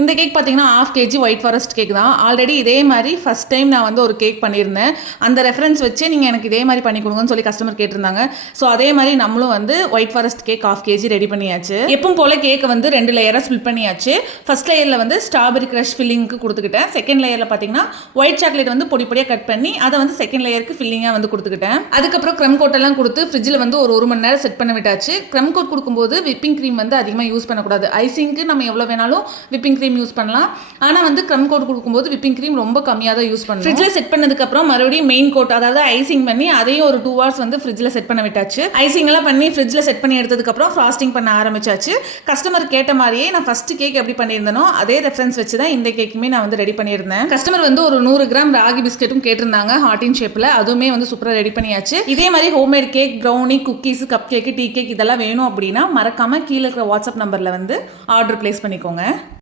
இந்த கேக் பார்த்தீங்கன்னா 1/2 kg white forest cake தான். ஆல்ரெடி இதே மாதிரி ஃபர்ஸ்ட் டைம் நான் வந்து ஒரு கேக் பண்ணியிருந்தேன். அந்த ரெஃபரன்ஸ் வச்சு நீங்கள் எனக்கு இதே மாதிரி பண்ணி கொடுங்கன்னு சொல்லி கஸ்டமர் கேட்டிருந்தாங்க. ஸோ அதே மாதிரி நம்மளும் வந்து white forest cake 1/2 kg ready பண்ணியாச்சு. எப்பவும் போல கேக்கை வந்து 2 லேயராக ஸ்பிளிட் பண்ணியாச்சு. ஃபர்ஸ்ட் லேயரில் வந்து ஸ்ட்ராபெரி க்ரஷ் ஃபில்லிங்க்கு கொடுத்துக்கிட்டேன். செகண்ட் லேயரில் பார்த்தீங்கன்னா ஒயிட் சாக்லேட் வந்து பொடி பொடியாக கட் பண்ணி அதை வந்து செகண்ட் லேயருக்கு ஃபில்லிங்காக வந்து கொடுத்துக்கிட்டேன். அதுக்கப்புறம் க்ரம் கோட்டெல்லாம் கொடுத்து ஃப்ரிட்ஜில் வந்து ஒரு 1 மணி நேரம் செட் பண்ண விட்டாச்சு. க்ரம் கோட் கொடுக்கும்போது விப்பிங் க்ரீம் வந்து அதிகமாக யூஸ் பண்ணக்கூடாது. ஐசிங்க்கு நம்ம எவ்வளோ வேணாலும் விப்பிங் க்ரீம் யூஸ் பண்ணலாம். ஆனால் வந்து க்ரம் கோட் கொடுக்கும்போது விப்பிங் க்ரீம் ரொம்ப கம்மியாக தான் யூஸ் பண்ணணும். ஃப்ரிட்ஜில் செட் பண்ணதுக்கப்புறம் மறுபடியும் மெயின் கோட் அதாவது ஐசிங் பண்ணி அதையும் ஒரு 2 hours வந்து ஃப்ரிட்ஜில் செட் பண்ண விட்டாச்சு. ஐசிங் எல்லாம் பண்ணி ஃப்ரிட்ஜில் செட் பண்ணி எடுத்ததுக்கப்புறம் ஃப்ராஸ்டிங் பண்ண ஆரம்பிச்சாச்சு. கஸ்டமர் கேட்ட மாதிரியே நான் ஃபர்ஸ்ட் கேக் எப்படி பண்ணியிருந்தனோ அதே ரெஃபரன்ஸ் வச்சு தான் இந்த கேக்குமே நான் வந்து ரெடி பண்ணியிருந்தேன். கஸ்டமர் வந்து ஒரு 100 கிராம் ராகி பிஸ்கெட்டும் கேட்டிருந்தாங்க ஹார்டின் ஷேப்பில். அதுவுமே வந்து சூப்பராக ரெடி பண்ணியாச்சு. இதே மாதிரி homemade cake, brownie, cookies, cup cake, tea cake இதெல்லாம் வேணும் அப்படின்னா மறக்காம கீழே இருக்கிற வாட்ஸ்அப் நம்பரில் வந்து ஆர்டர் பிளேஸ் பண்ணிக்கோங்க.